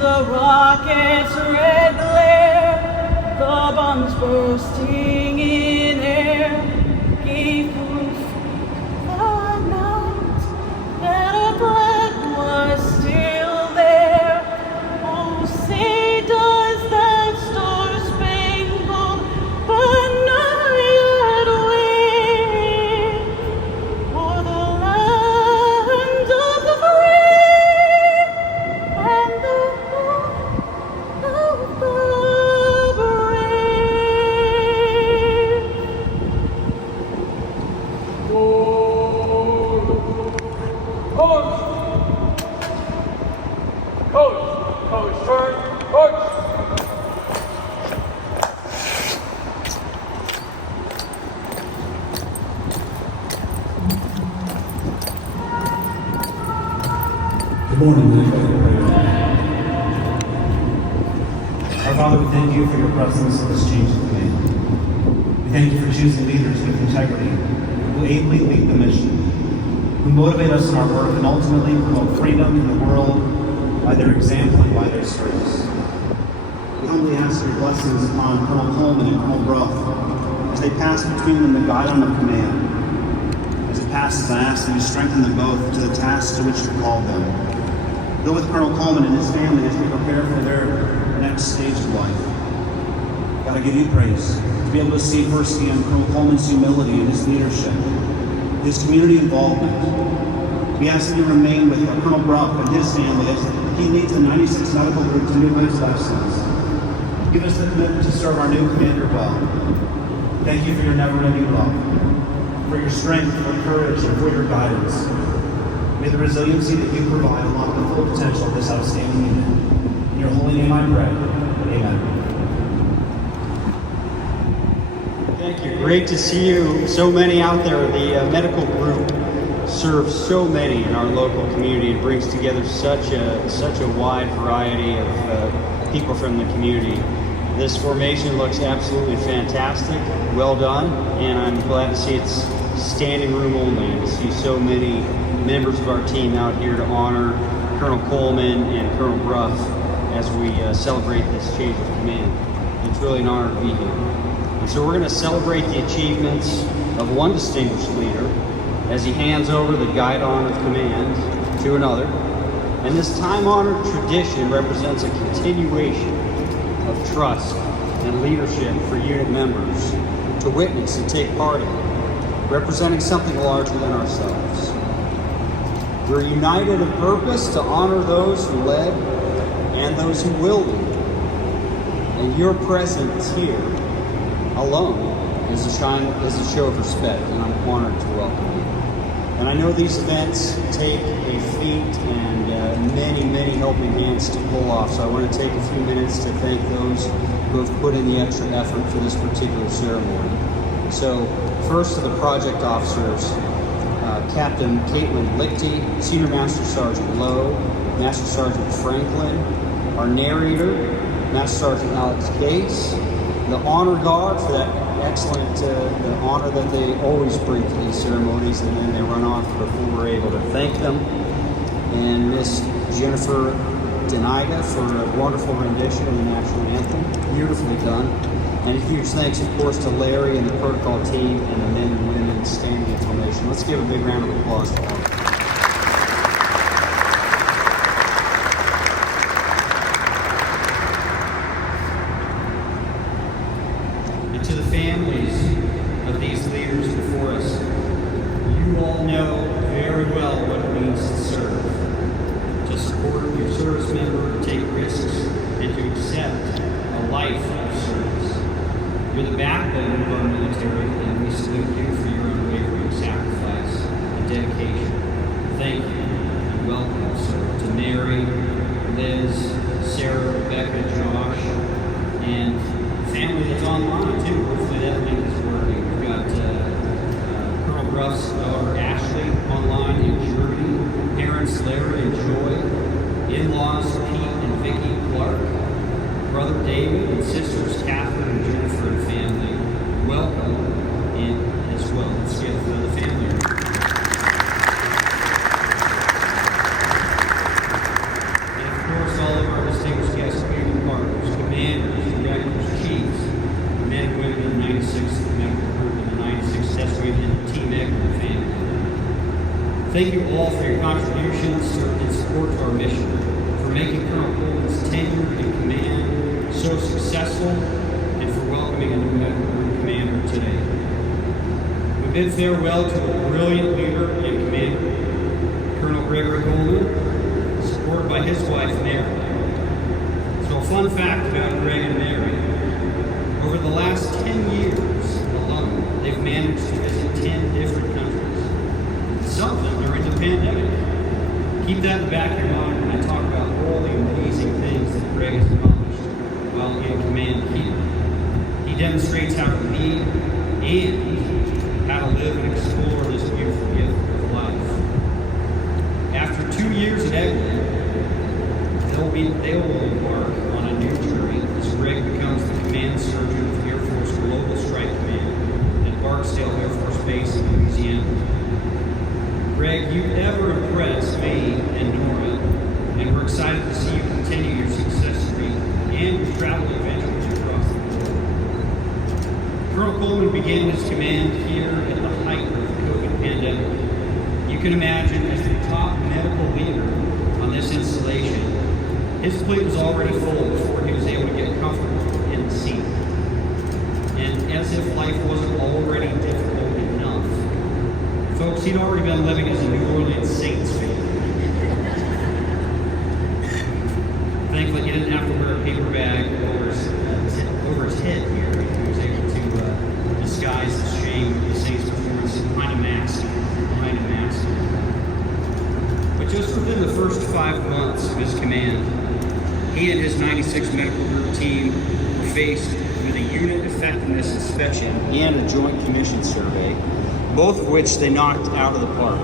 The rocket's red glare, the bombs bursting in air, gave proof that night that a flag was still there. Oh, say does that star-spangled banner yet wave for the land of the free and the Good morning, Our Father, we thank you for your presence in this change of command. We thank you for choosing leaders with integrity, who ably lead the mission, who motivate us in our work and ultimately promote freedom in the world by their example and by their service. We humbly ask your blessings upon Colonel Coleman and Colonel Brough as they pass between them the guidon of command. As it passes, I ask that you strengthen them both to the tasks to which you called them. Go with Colonel Coleman and his family as they prepare for their next stage of life. God, I give you praise to be able to see firsthand Colonel Coleman's humility and his leadership, his community involvement. We ask that you remain with Colonel Brough and his family as he leads the 96th Medical Group to new heights of excellence. Give us the commitment to serve our new commander well. Thank you for your never-ending love, for your strength, for your courage, and for your guidance. May the resiliency that you provide unlock the full potential of this outstanding unit. In your holy name I pray. Amen. Thank you. Great to see you. So many out there. The medical group serves so many in our local community. It brings together such a wide variety of people from the community. This formation looks absolutely fantastic. Well done. And I'm glad to see it's standing room only and to see so many members of our team out here to honor Colonel Coleman and Colonel Brough as we celebrate this change of command. It's really an honor to be here. And so we're going to celebrate the achievements of one distinguished leader as he hands over the guidon of command to another. And this time-honored tradition represents a continuation of trust and leadership for unit members to witness and take part in, representing something larger than ourselves. We're united in purpose to honor those who led and those who will lead. And your presence here alone is a show of respect, and I'm honored to welcome you. And I know these events take a feat and many, many helping hands to pull off, so I want to take a few minutes to thank those who have put in the extra effort for this particular ceremony. So, first to the project officers, Captain Caitlin Lichty, Senior Master Sergeant Lowe, Master Sergeant Franklin, our narrator, Master Sergeant Alex Case, the honor guard for that excellent the honor that they always bring to these ceremonies, and then they run off before we're able to thank them, and Miss Jennifer Denida for a wonderful rendition of the national anthem, beautifully done. And a huge thanks, of course, to Larry and the protocol team and the men and women standing in formation. Let's give a big round of applause to all of them. And to the families of these leaders before us, you all know very well what it means to serve, to support your service member, to take risks, and to accept a life of service. You're the backbone of our military, and we salute you for your unwavering sacrifice and dedication. Thank you, and welcome, sir, to Mary, Liz, Sarah, Rebecca, Josh, and family that's online, too. Hopefully that link is working. We've got Colonel Brough's daughter, Ashley, online in Germany, parents, Larry and Joy, in-laws, Pete and Vicky Clark, brother David, and sisters, Catherine and Jennifer and family. Welcome in as well. Let's give the family. And of course, all of our distinguished guests, community partners, commanders, directors, chiefs, men and women in the 96th Medical Group and the 96th Test Unit and the Team Eckler family. Thank you all for your contributions and support to our mission, for making Colonel Coleman's tenure in command so successful, and for welcoming a new Medical Group commander today. We bid farewell to a brilliant leader and commander, Colonel Gregory Coleman, supported by his wife, Mary. So a fun fact about Greg and Mary, over the last 10 years alone, they've managed to visit 10 different countries. Some of them during the pandemic. Keep that in the back of your mind when I talk about all the amazing things that Greg has accomplished while in command here. He demonstrates how to lead and how to live and explore this beautiful gift of life. After 2 years at Eglin, they will embark on a new journey as Greg becomes the command surgeon of Air Force Global Strike Command at Barksdale Air Force Base in Louisiana. Greg, you ever impress me and Nora, and we're excited to see you continue your success streak and your travel adventures across the world. Colonel Coleman began his command here at the height of the COVID pandemic. You can imagine, as the top medical leader on this installation, his plate was already full before he was able to get comfortable in the seat. And as if life wasn't already difficult enough, folks, he'd already been living as a New Orleans Saints fan. Thankfully, he didn't have to wear a paper bag over his head here. He was able to disguise his shame with the Saints' performance behind a mask. But just within the first 5 months of his command, he and his 96 Medical Group team were faced with a unit effectiveness inspection and a joint commission survey, both of which they knocked out of the park.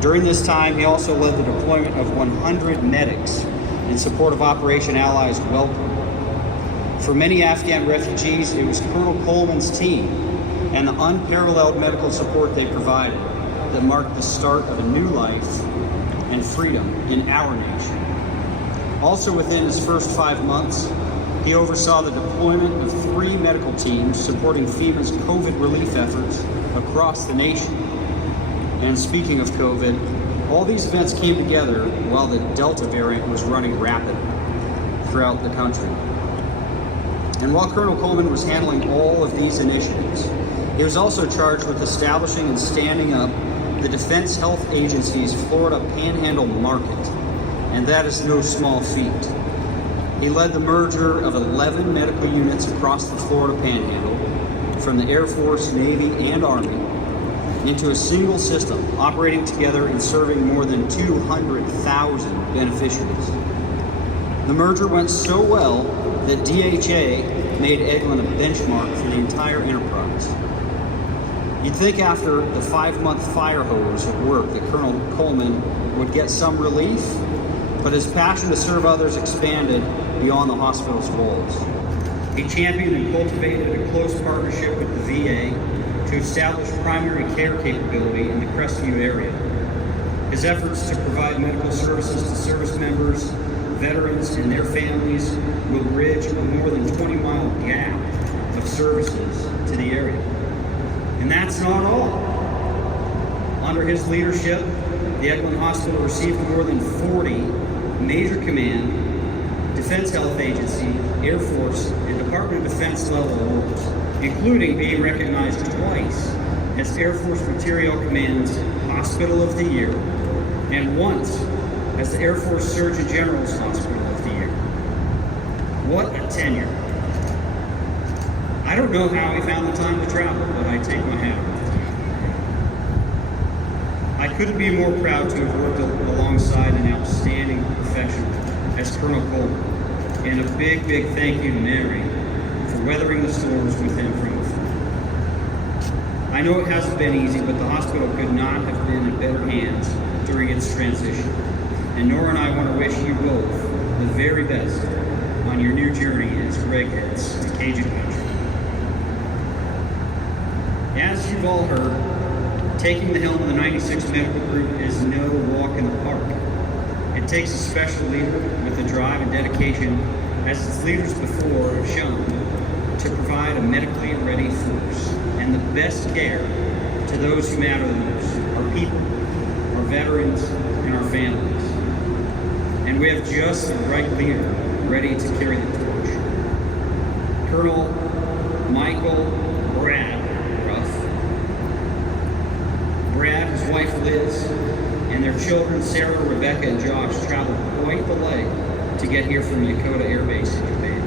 During this time, he also led the deployment of 100 medics in support of Operation Allies Welcome. For many Afghan refugees, it was Colonel Coleman's team and the unparalleled medical support they provided that marked the start of a new life and freedom in our nation. Also within his first 5 months, he oversaw the deployment of 3 medical teams supporting FEMA's COVID relief efforts across the nation. And speaking of COVID, all these events came together while the Delta variant was running rapid throughout the country. And while Colonel Coleman was handling all of these initiatives, he was also charged with establishing and standing up the Defense Health Agency's Florida Panhandle Market, and that is no small feat. He led the merger of 11 medical units across the Florida Panhandle from the Air Force, Navy, and Army into a single system operating together and serving more than 200,000 beneficiaries. The merger went so well that DHA made Eglin a benchmark for the entire enterprise. You'd think after the 5-month fire hose at work that Colonel Coleman would get some relief, but his passion to serve others expanded beyond the hospital's walls. He championed and cultivated a close partnership with the VA to establish primary care capability in the Crestview area. His efforts to provide medical services to service members, veterans, and their families will bridge a more than 20-mile gap of services to the area. And that's not all. Under his leadership, the Eglin Hospital received more than 40 Major Command, Defense Health Agency, Air Force, and Department of Defense level awards, including being recognized twice as Air Force Materiel Command's Hospital of the Year, and once as the Air Force Surgeon General's Hospital of the Year. What a tenure. I don't know how he found the time to travel, but I take my hat off to him. I couldn't be more proud to have worked alongside an outstanding professional as Colonel Coleman, and a big, big thank you to Mary for weathering the storms with him from afar. I know it hasn't been easy, but the hospital could not have been in better hands during its transition. And Nora and I want to wish you both the very best on your new journey as Greg heads to Cajun country. As you've all heard, taking the helm of the 96th Medical Group is no walk in the park. It takes a special leader with the drive and dedication, as its leaders before have shown, to provide a medically ready force and the best care to those who matter the most, our people, our veterans, and our families. And we have just the right leader ready to carry the torch. Colonel Michael Brough. Brad, his wife Liz, and their children Sarah, Rebecca, and Josh traveled quite the leg to get here from Yokota Air Base in Japan.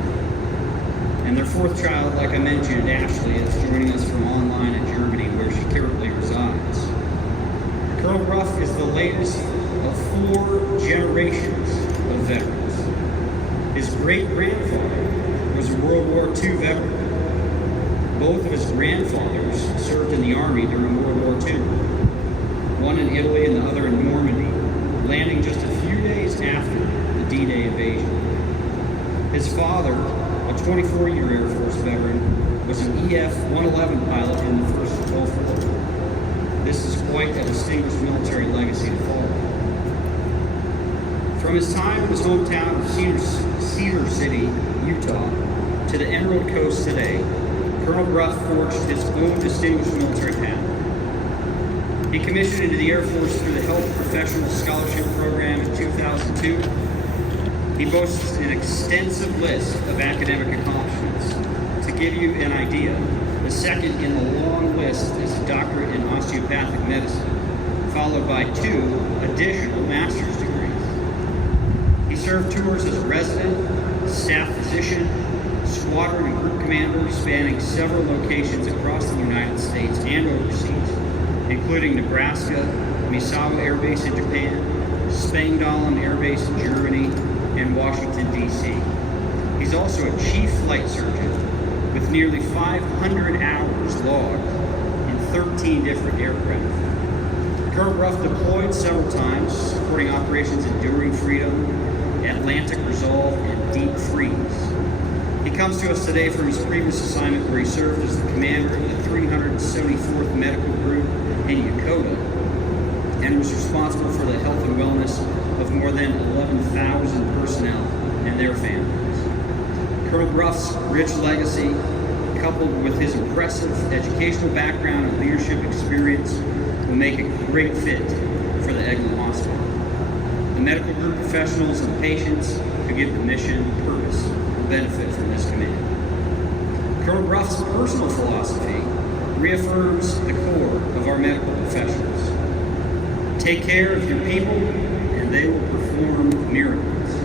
And their fourth child, like I mentioned, Ashley, is joining us from online in Germany, where she currently resides. Colonel Brough is the latest of 4 generations of veterans. His great-grandfather was a World War II veteran. Both of his grandfathers served in the Army during World War II, one in Italy and the other in Normandy, landing just a few days after the D-Day invasion. His father, a 24-year Air Force veteran, was an EF-111 pilot in the First Gulf War. This is quite a distinguished military legacy to follow. From his time in his hometown of Cedar City, Utah, to the Emerald Coast today, Colonel Brough forged his own distinguished military path. He commissioned into the Air Force through the Health Professional Scholarship Program in 2002. He boasts an extensive list of academic accomplishments. To give you an idea, the second in the long list is a doctorate in osteopathic medicine, followed by 2 additional master's degrees. He served tours as a resident, staff physician, squadron and group commander, spanning several locations across the United States and overseas, including Nebraska, Misawa Air Base in Japan, Spangdahlem Air Base in Germany, and Washington, D.C. He's also a chief flight surgeon with nearly 500 hours logged in 13 different aircraft. Colonel Brough deployed several times, supporting operations Enduring Freedom, Atlantic Resolve, and Deep Freeze. He comes to us today from his previous assignment where he served as the commander of the 374th Medical Group in Yokota and was responsible for the health and wellness of more than 11,000 personnel and their families. Colonel Brough's rich legacy, coupled with his impressive educational background and leadership experience, will make a great fit for the Eglin Hospital. The medical group professionals and patients who give the mission purpose will benefit from this command. Colonel Brough's personal philosophy reaffirms the core of our medical professionals. Take care of your people, and they will perform miracles.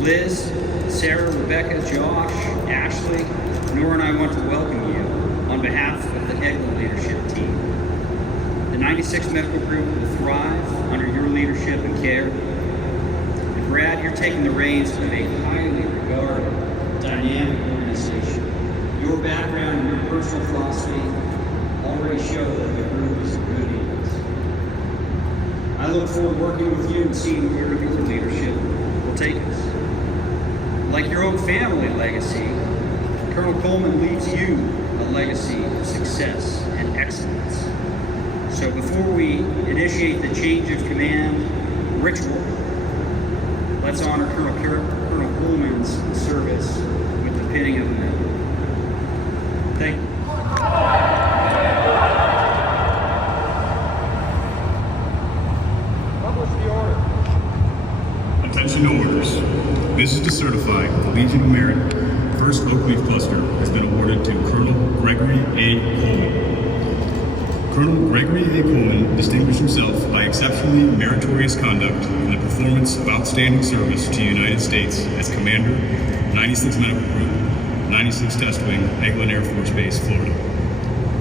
Liz, Sarah, Rebecca, Josh, Ashley, Nora, and I want to welcome you on behalf of the Eglin leadership team. The 96th Medical Group will thrive under your leadership and care. And Brad, you're taking the reins of a highly regarded, dynamic organization. Your background and your personal philosophy already show that the group is in good hands. I look forward to working with you and seeing where your leadership will take us. Like your own family legacy, Colonel Coleman leaves you a legacy of success and excellence. So before we initiate the change of command ritual, let's honor Colonel Coleman's service with the pinning of a medal. Thank you. Publish the order. Attention orders. This is to certify the Legion of Merit First Oak Leaf Cluster has been awarded to Colonel Gregory A. Coleman. Colonel Gregory A. Coleman distinguished himself by exceptionally meritorious conduct in the performance of outstanding service to the United States as Commander, 96th Medical Group, 96 Test Wing, Eglin Air Force Base, Florida,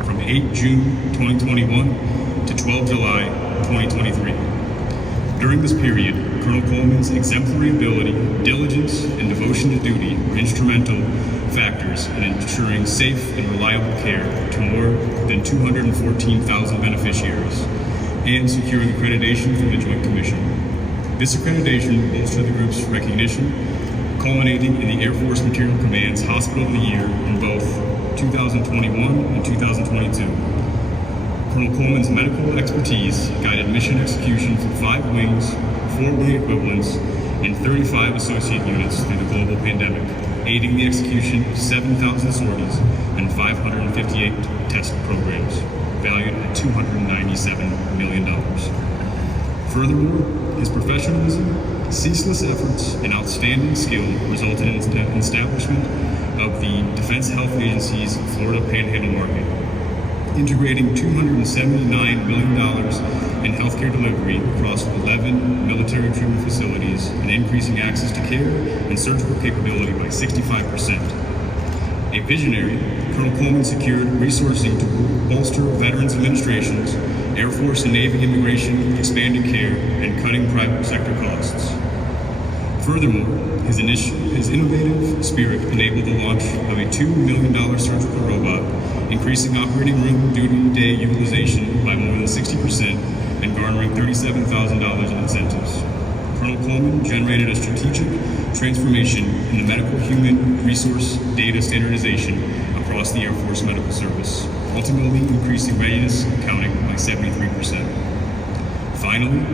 from 8 June 2021 to 12 July 2023. During this period, Colonel Coleman's exemplary ability, diligence, and devotion to duty were instrumental factors in ensuring safe and reliable care to more than 214,000 beneficiaries and securing accreditation from the Joint Commission. This accreditation bolstered the group's recognition, culminating in the Air Force Material Command's Hospital of the Year in both 2021 and 2022. Colonel Coleman's medical expertise guided mission execution for 5 wings, 4 wing equivalents, and 35 associate units through the global pandemic, aiding the execution of 7,000 sorties and 558 test programs, valued at $297 million. Furthermore, his professionalism, ceaseless efforts, and outstanding skill resulted in the establishment of the Defense Health Agency's Florida Panhandle Market, integrating $279 million in healthcare delivery across 11 military treatment facilities and increasing access to care and surgical capability by 65%. A visionary, Colonel Coleman secured resourcing to bolster Veterans Administration's Air Force and Navy immigration, expanding care, and cutting private sector costs. Furthermore, his innovative spirit enabled the launch of a $2 million surgical robot, increasing operating room duty day utilization by more than 60% and garnering $37,000 in incentives. Colonel Coleman generated a strategic transformation in the medical human resource data standardization across the Air Force Medical Service, ultimately increasing readiness counting by 73%. Finally,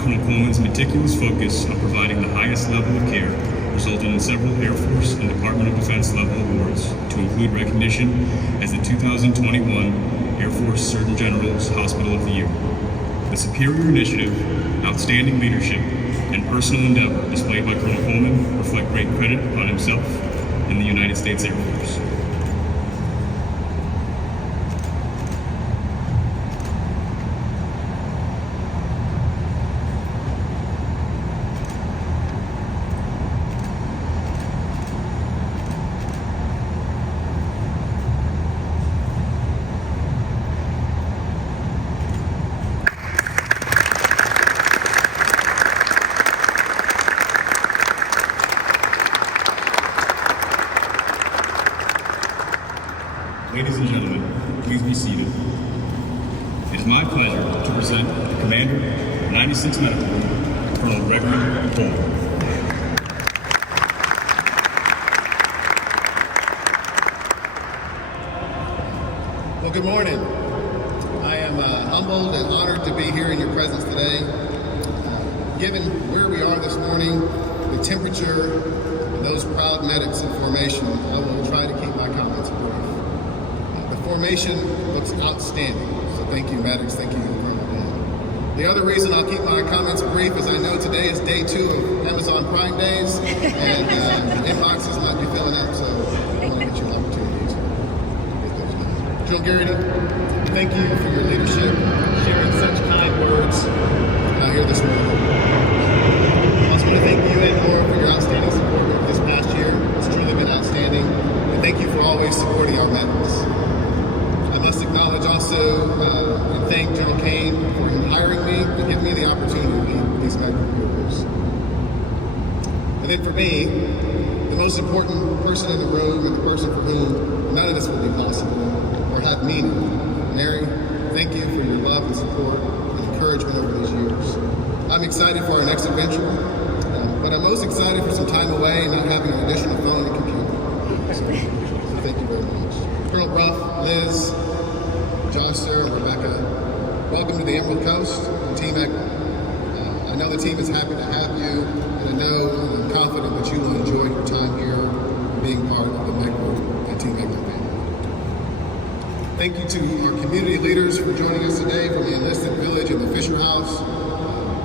Colonel Coleman's meticulous focus on providing the highest level of care resulted in several Air Force and Department of Defense level awards, to include recognition as the 2021 Air Force Surgeon General's Hospital of the Year. The superior initiative, outstanding leadership, and personal endeavor displayed by Colonel Coleman reflect great credit on himself and the United States Air Force. Ladies and gentlemen, please be seated. It is my pleasure to present the Commander, 96 Medical Group, Colonel Coleman. Well, good morning. I am humbled and honored to be here in your presence today. Given where we are this morning, the temperature, and those proud medics in formation, I will try to keep my comments brief. The formation looks outstanding, so thank you, medics. Thank you, Colonel Coleman. The other reason I'll keep my comments brief is I know today is day 2 of Amazon Prime Days, and inboxes might be filling up, so I want to get you an opportunity to get those done. Joe Garrity, thank you for your leadership, sharing such kind words out here this morning. I also want to thank you and Laura for your outstanding support over this past year. It's truly been outstanding, and thank you for always supporting our medics. I must acknowledge also and thank General Kane for hiring me and giving me the opportunity to lead these medical programs. And then for me, the most important person in the room and the person for whom none of this would be possible or have meaning, Mary, thank you for your love and support and encouragement over these years. I'm excited for our next adventure, but I'm most excited for some time away and not having an additional phone and computer. So thank you very much. Colonel Brough, Liz, Josh, Sarah, Rebecca, welcome to the Emerald Coast and Team Eglin. I know the team is happy to have you, and I know and I'm confident that you will enjoy your time here being part of the Eglin and Team Eglin family. Thank you to our community leaders for joining us today from the Enlisted Village and the Fisher House.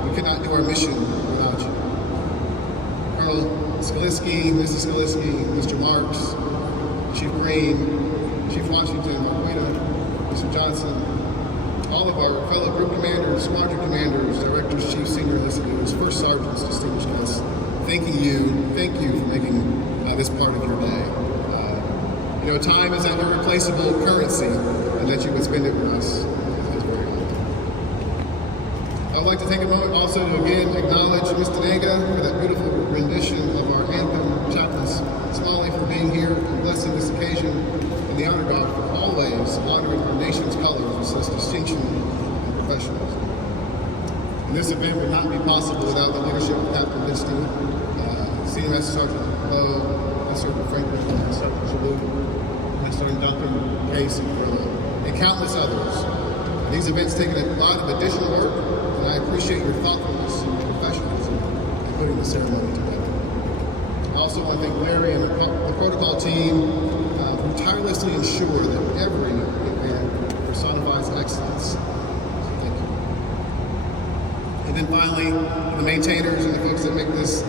We could not do our mission without you. Colonel Skaliski, Mrs. Skaliski, Mr. Marks, Chief Green, Chief Washington, Marquita, Mr. Johnson, all of our fellow group commanders, squadron commanders, directors, chiefs, senior enlisted leaders, first sergeants, distinguished guests, thank you for making this part of your day. You know, time is an irreplaceable currency, and that you would spend it with us is very honored. I'd like to take a moment also to again acknowledge Ms. Danega for that beautiful rendition of our anthem, Chaplain Smalley for being here and blessing this occasion, and the honor God for always honoring our nation's colors with such distinction and professionalism. And this event would not be possible without the leadership of Captain Esteemed, Senior Master Sergeant Brough, Master Sergeant Franklin, Master Sergeant Shalhoub, Master Sergeant Duncan, Case, and countless others. These events take a lot of additional work, and I appreciate your thoughtfulness and your professionalism in putting the ceremony together. I also want to thank Larry and the protocol team who tirelessly ensure that every event personifies excellence. Thank you. And then finally, the maintainers and the folks that make this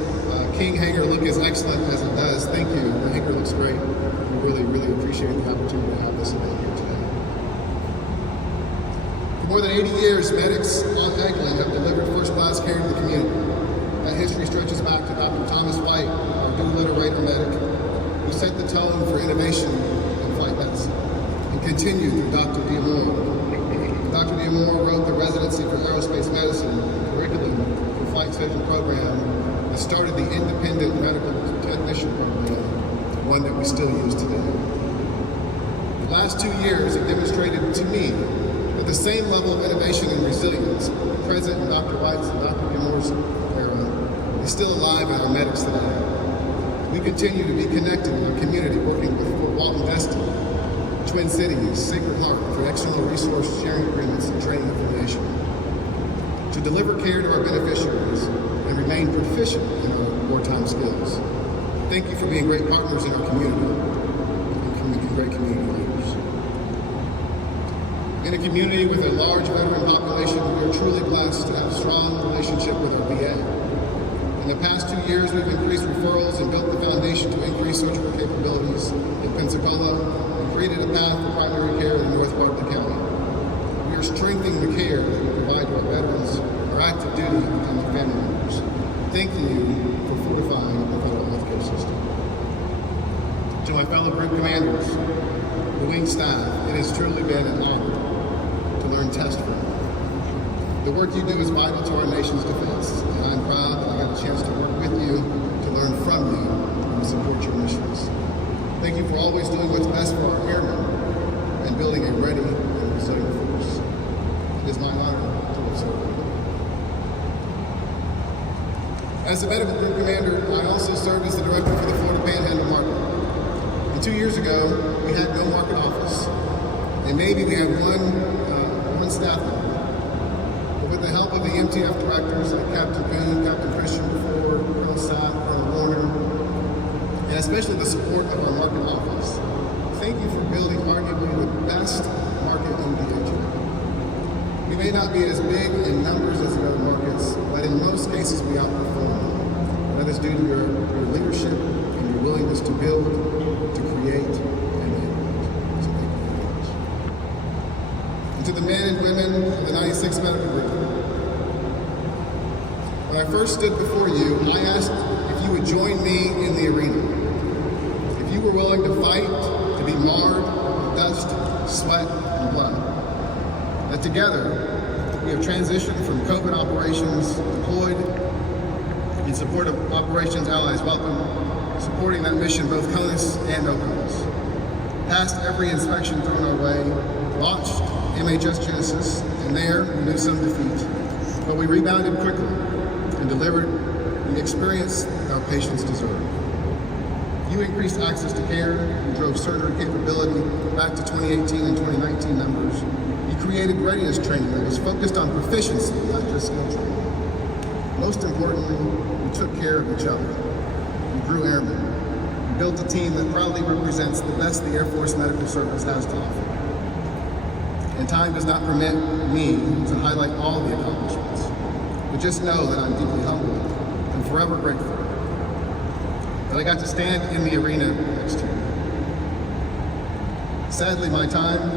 King Hangar look as excellent as it does, thank you. The hangar looks great. We really, really appreciate the opportunity to have this event here today. For more than 80 years, medics on Eglin have delivered first-class care to the community. That history stretches back to Dr. Thomas White, our dual-letter Raider medic, who set the tone for innovation in flight medicine, and continued through Dr. D'Amore. Dr. D'Amore wrote the residency for aerospace medicine curriculum for flight schedule program that started the independent medical technician program, one that we still use today. The last 2 years have demonstrated to me that the same level of innovation and resilience present in Dr. White's and Dr. D'Amore's era is still alive in our medics today. We continue to be connected in our community, working with Fort Walton Destiny, Twin Cities, Sacred Heart for external resource sharing agreements and training affiliation. To deliver care to our beneficiaries and remain proficient in our wartime skills. Thank you for being great partners in our community and great community leaders. In a community with a large veteran population, we are truly blessed to have a strong relationship with our VA. In the past 2 years, we've increased referrals and built the foundation to increase surgical capabilities in Pensacola and created a path for primary care in North part of the county. We are strengthening the care that we provide to our veterans, our active duty, and their family members. Thanking you for fortifying the federal healthcare system. To my fellow group commanders, the wing staff, it has truly been an honor to learn test from you. The work you do is vital to our nation's defense, and I'm proud that I got a chance to work with you, to learn from you, and support your missions. Thank you for always doing what's best for our airmen and building a ready and resilient force. It is my honor to have served with you. As the medical group commander, I also served as the director for the Florida Panhandle Market. And 2 years ago, we had no market office, and maybe we had one staff member. With the help of the MTF directors like Captain Boone, Captain Christian before, Colonel Sapp, Colonel Warner, and especially the support of our market office, thank you for building arguably the best market in MDG. We may not be as big in numbers as the other markets, but in most cases we outperform. That is due to your leadership and your willingness to build, to create, and innovate. So thank you very much. And to the men and women of the 96th Medical Group, when I first stood before you, I asked if you would join me in the arena. If you were willing to fight, to be marred with dust, sweat, and blood. That together, we have transitioned from COVID operations deployed in support of Operations Allies Welcome, supporting that mission both CONUS and OCONUS. Passed every inspection thrown our way, launched MHS Genesis, and there we knew some defeat. But we rebounded quickly and delivered the experience our patients deserve. You increased access to care, you drove surgery capability back to 2018 and 2019 numbers. You created readiness training that was focused on proficiency, not just skill training. Most importantly, we took care of each other. We grew airmen. We built a team that proudly represents the best the Air Force Medical Service has to offer. And time does not permit me to highlight all the accomplishments. But just know that I'm deeply humbled and forever grateful that I got to stand in the arena next to you. Sadly, my time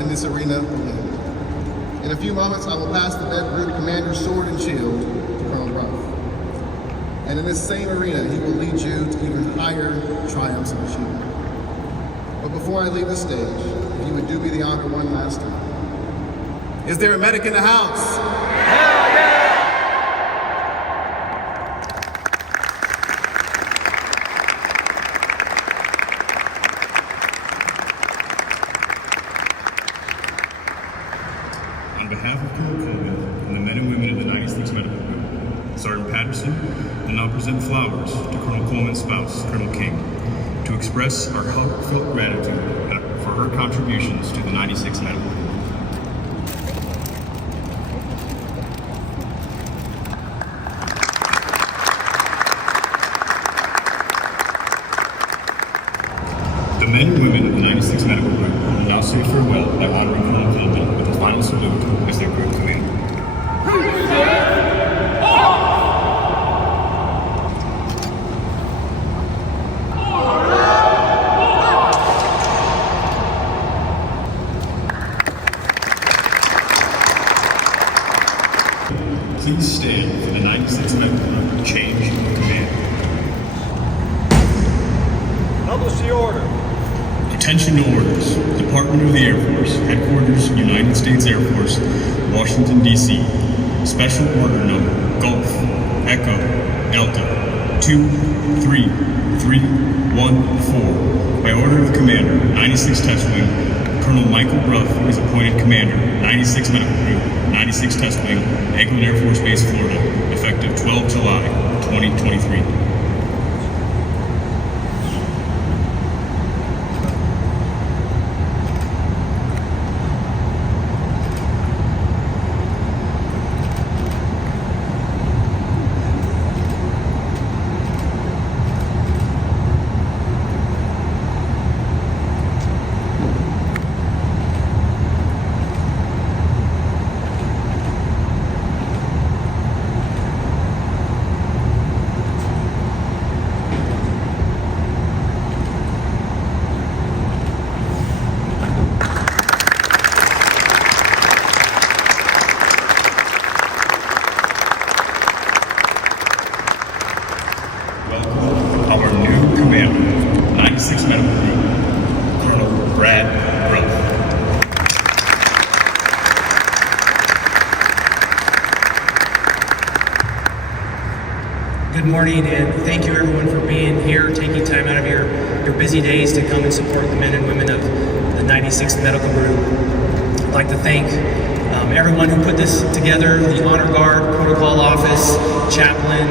in this arena will end. In a few moments, I will pass the Med Group Commander's sword and shield to Colonel Brough. And in this same arena, he will lead you to even higher triumphs of achievement. But before I leave the stage, if you would do me the honor one last time. Is there a medic in the house? On behalf of Colonel Coleman and the men and women of the 96th Medical Group, Sergeant Patterson will now present flowers to Colonel Coleman's spouse, Colonel King, to express our heartfelt gratitude for her contributions to the 96th Medical Group. The men and women of the 96th Medical Group will now say farewell by honoring Colonel Coleman with a final salute as their group commander. Please stand for the 96th Medical Group Change of Command. Publish the order. Attention to orders. Department of the Air Force, Headquarters, United States Air Force, Washington, D.C. Special Order Number, Golf, Echo, Delta, 23314. By order of the Commander, 96th Test Wing, Colonel Michael Brough is appointed Commander, 96th Medical Group, 96th Test Wing, Eglin Air Force Base, Florida, effective 12 July, 2023. Our new commander, 96th Medical Group, Colonel Brough. Good morning, and thank you everyone for being here, taking time out of your busy days to come and support the men and women of the 96th Medical Group. I'd like to thank everyone who put this together, the Honor Guard, Protocol Office, Chaplain,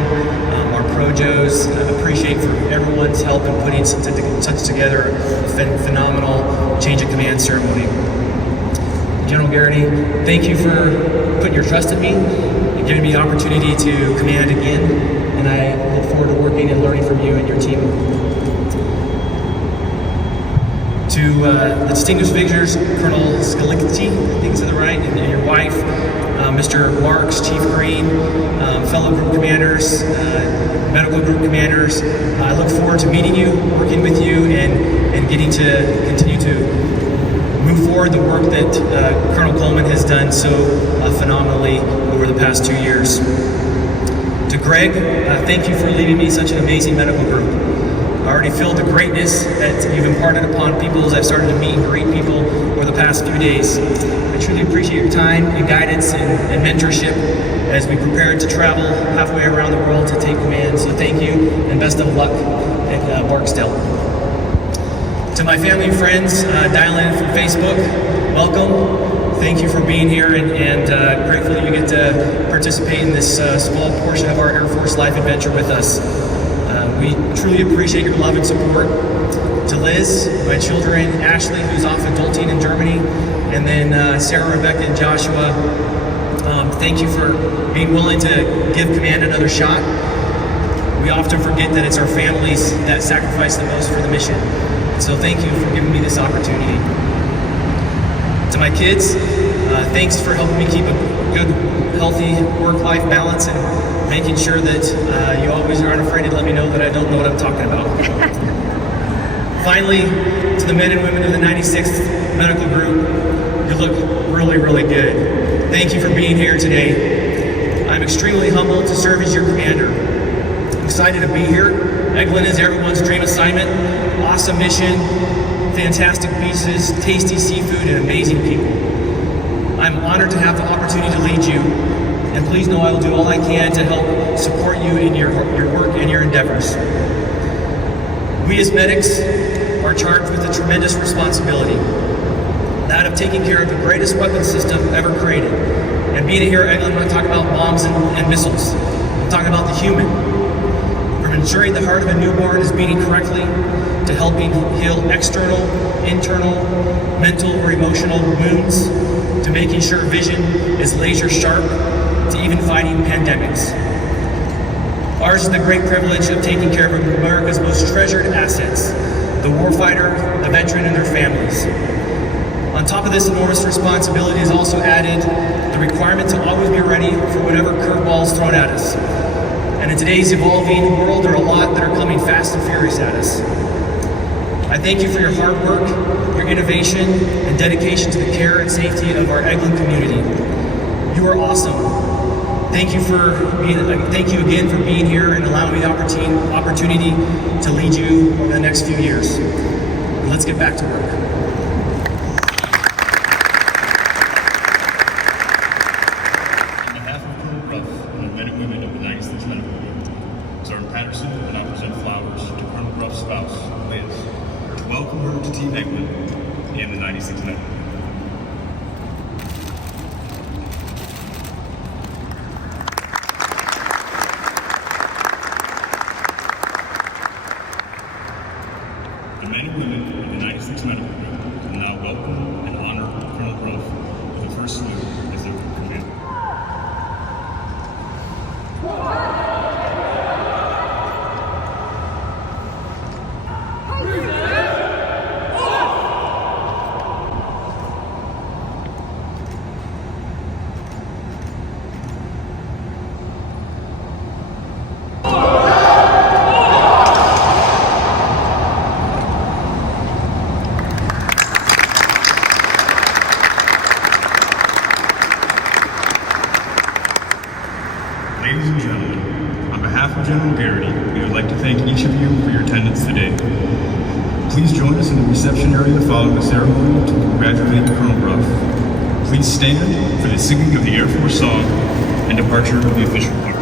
our Projos. I appreciate for everyone's help in putting such together a phenomenal change of command ceremony. General Garrity, thank you for putting your trust in me and giving me the opportunity to command again, and I look forward to working and learning from you and your team. To the distinguished visitors, Colonel Scalicci, I think is that right, and your wife, Mr. Marks, Chief Green, fellow group commanders, medical group commanders. I look forward to meeting you, working with you, and getting to continue to move forward the work that Colonel Coleman has done so phenomenally over the past 2 years. To Greg, thank you for leading me such an amazing medical group. I already feel the greatness that you've imparted upon people as I've started to meet and greet people over the past few days. I truly appreciate your time and guidance and mentorship as we prepare to travel halfway around the world to take command. So thank you and best of luck at Barksdale. To my family and friends dialing in from Facebook, welcome. Thank you for being here, and grateful that you get to participate in this small portion of our Air Force life adventure with us. We truly appreciate your love and support. To Liz, my children, Ashley, who's off adulting in Germany, and then Sarah, Rebecca, and Joshua, thank you for being willing to give command another shot. We often forget that it's our families that sacrifice the most for the mission. So thank you for giving me this opportunity. To my kids, thanks for helping me keep a good, healthy work-life balance and making sure that you always aren't afraid to let me know that I don't know what I'm talking about. Finally, to the men and women of the 96th Medical Group, you look really, really good. Thank you for being here today. I'm extremely humbled to serve as your commander. I'm excited to be here. Eglin is everyone's dream assignment, awesome mission, fantastic beaches, tasty seafood, and amazing people. I'm honored to have the opportunity to lead you, and please know I will do all I can to help support you in your work and your endeavors. We as medics are charged with a tremendous responsibility, that of taking care of the greatest weapon system ever created. And being here at Eglin, I'm not talking about bombs and missiles. I'm talking about the human. From ensuring the heart of a newborn is beating correctly, to helping heal external, internal, mental, or emotional wounds, to making sure vision is laser sharp, to even fighting pandemics. Ours is the great privilege of taking care of America's most treasured assets, the warfighter, the veteran, and their families. On top of this enormous responsibility is also added the requirement to always be ready for whatever curveballs thrown at us. And in today's evolving world, there are a lot that are coming fast and furious at us. I thank you for your hard work, your innovation, and dedication to the care and safety of our Eglin community. You are awesome. Thank you again for being here and allowing me the opportunity to lead you over the next few years. And let's get back to work. On behalf of Colonel Brough and the men and women of the 96th Medical Group, Sergeant Patterson and I present flowers to Colonel Brough's spouse, Liz, to welcome her to Team Eglin and the 96th Medical Group. The men and women of the 96th Medical Group will now welcome and honor Colonel Brough with the first salute as their group commander. Ladies and gentlemen, on behalf of General Garrity, we would like to thank each of you for your attendance today. Please join us in the reception area following the ceremony to congratulate Colonel Brough. Please stand for the singing of the Air Force song and departure of the official park.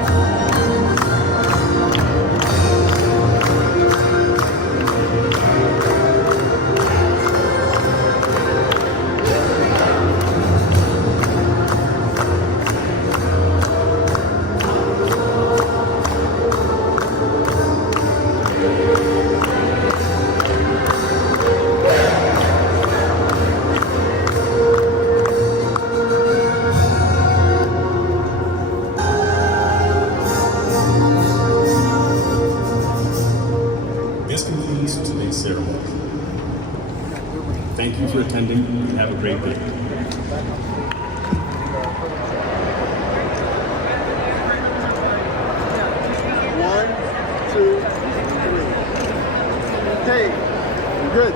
This concludes today's ceremony. Thank you for attending and have a great day. One, two, three. Okay, good.